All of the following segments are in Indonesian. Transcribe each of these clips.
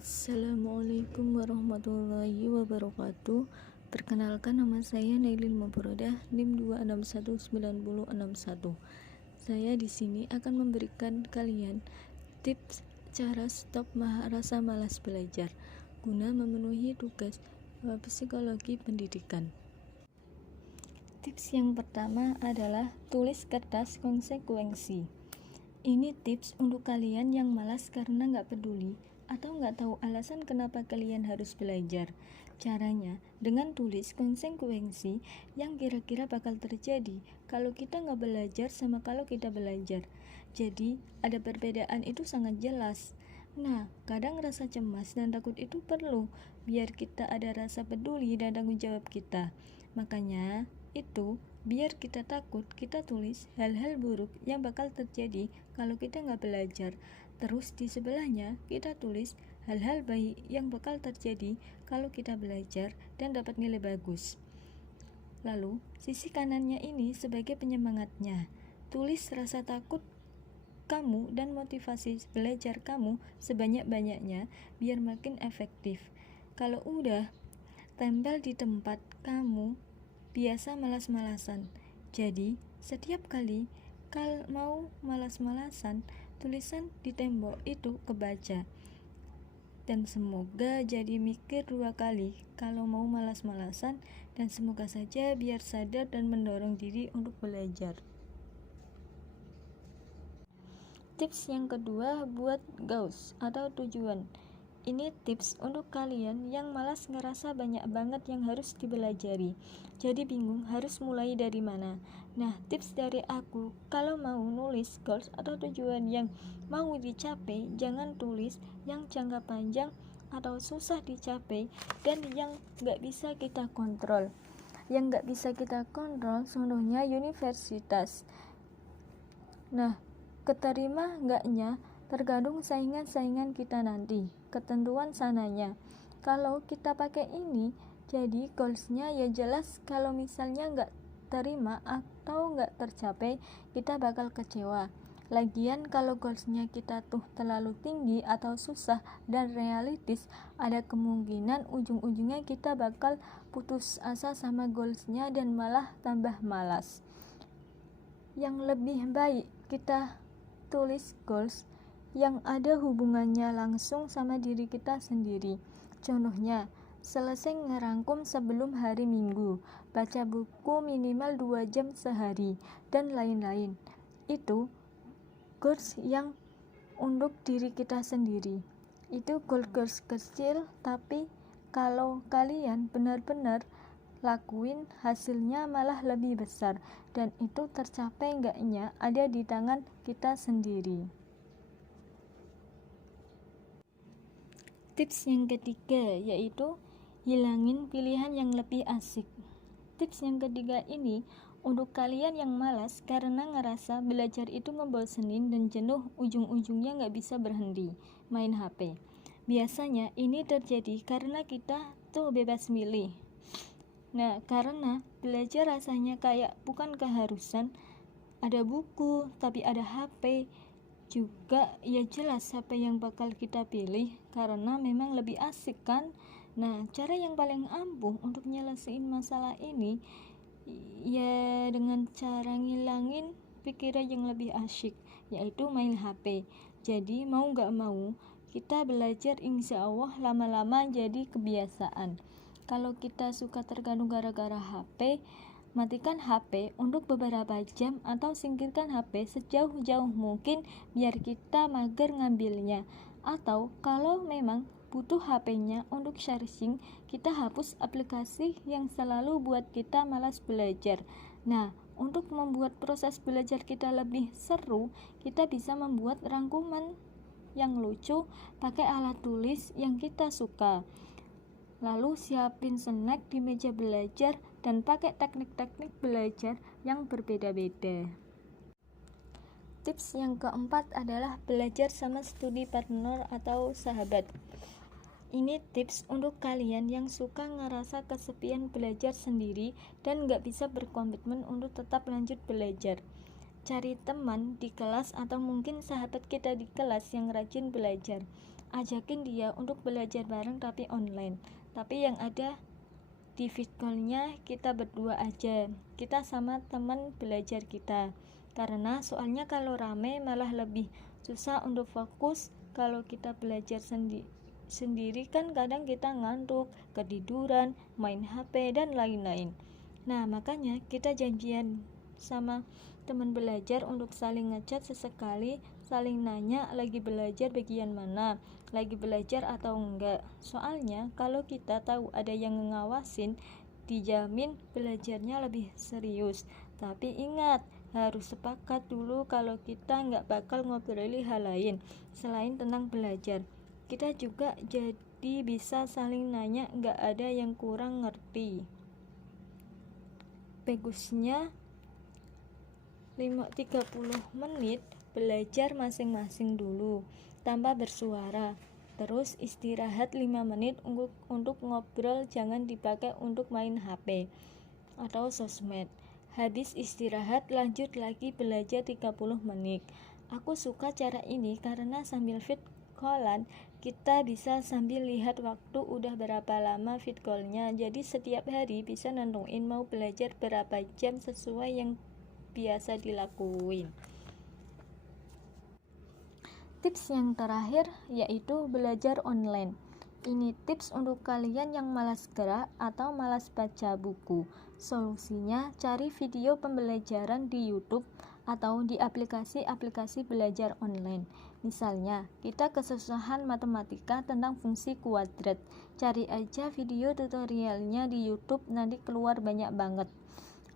Assalamualaikum warahmatullahi wabarakatuh. Perkenalkan, nama saya Nailin Mubrodah, NIM 2619061. Saya di sini akan memberikan kalian tips cara stop rasa malas belajar guna memenuhi tugas psikologi pendidikan. Tips yang pertama adalah tulis kertas konsekuensi. Ini tips untuk kalian yang malas karena nggak peduli atau nggak tahu alasan kenapa kalian harus belajar. Caranya dengan tulis konsekuensi yang kira-kira bakal terjadi kalau kita nggak belajar sama kalau kita belajar. Jadi ada perbedaan itu sangat jelas. Nah, kadang rasa cemas dan takut itu perlu biar kita ada rasa peduli dan tanggung jawab kita. Makanya itu biar kita takut, kita tulis hal-hal buruk yang bakal terjadi kalau kita nggak belajar. Terus di sebelahnya kita tulis hal-hal baik yang bakal terjadi kalau kita belajar dan dapat nilai bagus. Lalu sisi kanannya ini sebagai penyemangatnya. Tulis rasa takut kamu dan motivasi belajar kamu sebanyak-banyaknya biar makin efektif. Kalau udah tempel di tempat kamu biasa malas-malasan. Jadi setiap kali mau malas-malasan, tulisan di tembok itu kebaca. Dan semoga jadi mikir 2 kali kalau mau malas-malasan, dan semoga saja biar sadar dan mendorong diri untuk belajar. Tips yang kedua, buat goals atau tujuan. Ini tips untuk kalian yang malas ngerasa banyak banget yang harus dibelajari, jadi bingung harus mulai dari mana. Nah, tips dari aku, kalau mau nulis goals atau tujuan yang mau dicapai, jangan tulis yang jangka panjang atau susah dicapai dan yang gak bisa kita kontrol. Yang gak bisa kita kontrol contohnya universitas. Nah, keterima enggaknya tergantung saingan-saingan kita nanti, ketentuan sananya. Kalau kita pakai ini, jadi goalsnya ya jelas kalau misalnya nggak terima atau nggak tercapai, kita bakal kecewa. Lagian kalau goalsnya kita tuh terlalu tinggi atau susah dan realistis, ada kemungkinan ujung-ujungnya kita bakal putus asa sama goalsnya dan malah tambah malas. Yang lebih baik kita tulis goals yang ada hubungannya langsung sama diri kita sendiri. Contohnya, selesai ngerangkum sebelum hari Minggu, baca buku minimal 2 jam sehari, dan lain-lain. Itu goals yang untuk diri kita sendiri. Itu goals kecil, tapi kalau kalian benar-benar lakuin, hasilnya malah lebih besar, dan itu tercapai enggaknya ada di tangan kita sendiri. Tips yang ketiga yaitu hilangin pilihan yang lebih asik. Tips yang ketiga ini untuk kalian yang malas karena ngerasa belajar itu ngebosenin dan jenuh, ujung-ujungnya gak bisa berhenti main HP. Biasanya ini terjadi karena kita tuh bebas milih. Nah, karena belajar rasanya kayak bukan keharusan, ada buku tapi ada HP juga, ya jelas apa yang bakal kita pilih karena memang lebih asik kan. Nah, cara yang paling ampuh untuk nyelesain masalah ini ya dengan cara ngilangin pikiran yang lebih asyik, yaitu main HP. Jadi mau gak mau kita belajar, insya Allah lama-lama jadi kebiasaan. Kalau kita suka terganggu gara-gara HP, matikan HP untuk beberapa jam atau singkirkan HP sejauh-jauh mungkin biar kita mager ngambilnya. Atau kalau memang butuh HP-nya untuk charging, kita hapus aplikasi yang selalu buat kita malas belajar. Nah, untuk membuat proses belajar kita lebih seru, kita bisa membuat rangkuman yang lucu pakai alat tulis yang kita suka. Lalu siapin snack di meja belajar dan pakai teknik-teknik belajar yang berbeda-beda. Tips yang keempat adalah belajar sama studi partner atau sahabat. Ini tips untuk kalian yang suka ngerasa kesepian belajar sendiri dan gak bisa berkomitmen untuk tetap lanjut belajar. Cari teman di kelas atau mungkin sahabat kita di kelas yang rajin belajar. ajakin dia untuk belajar bareng tapi online, tapi yang ada di vid call-nya kita berdua aja, kita sama teman belajar kita, karena soalnya kalau rame malah lebih susah untuk fokus. Kalau kita belajar sendiri kan kadang kita ngantuk, ketiduran, main HP dan lain-lain. Nah, makanya kita janjian sama teman belajar untuk saling ngechat sesekali, saling nanya lagi belajar bagian mana, lagi belajar atau enggak. Soalnya kalau kita tahu ada yang ngawasin, dijamin belajarnya lebih serius. Tapi ingat, harus sepakat dulu kalau kita nggak bakal ngobrolin hal lain selain tentang belajar. Kita juga jadi bisa saling nanya, nggak ada yang kurang ngerti. Bagusnya 30 menit belajar masing-masing dulu tanpa bersuara, terus istirahat 5 menit untuk ngobrol, jangan dipakai untuk main HP atau sosmed. Habis istirahat lanjut lagi belajar 30 menit. Aku suka cara ini karena sambil vid callan kita bisa sambil lihat waktu udah berapa lama vid call-nya. Jadi setiap hari bisa nentuin mau belajar berapa jam sesuai yang biasa dilakuin. Tips yang terakhir yaitu belajar online. Ini tips untuk kalian yang malas gerak atau malas baca buku. Solusinya cari video pembelajaran di YouTube atau di aplikasi-aplikasi belajar online. Misalnya, kita kesusahan matematika tentang fungsi kuadrat. Cari aja video tutorialnya di YouTube, nanti keluar banyak banget.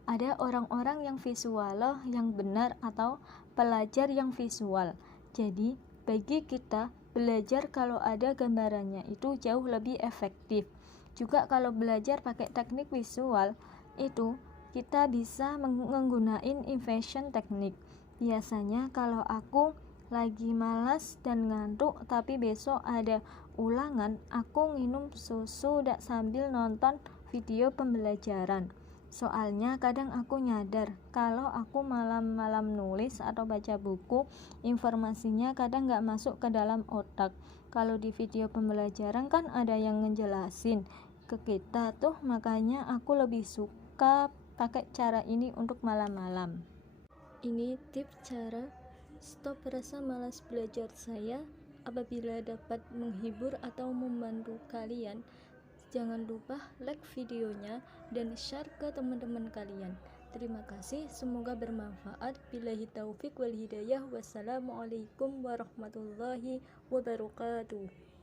Ada orang-orang yang visual loh yang benar atau pelajar yang visual. Jadi bagi kita belajar kalau ada gambarannya itu jauh lebih efektif. Juga kalau belajar pakai teknik visual itu kita bisa menggunakan inversion teknik. Biasanya kalau aku lagi malas dan ngantuk tapi besok ada ulangan, aku minum susu sambil nonton video pembelajaran. Soalnya kadang aku nyadar kalau aku malam-malam nulis atau baca buku, informasinya kadang gak masuk ke dalam otak. Kalau di video pembelajaran kan ada yang ngejelasin ke kita tuh, makanya aku lebih suka pakai cara ini untuk malam-malam. Ini tips cara stop rasa malas belajar saya. Apabila dapat menghibur atau membantu kalian, jangan lupa like videonya dan share ke teman-teman kalian. Terima kasih, semoga bermanfaat. Billahi taufik wal hidayah. Wassalamualaikum warahmatullahi wabarakatuh.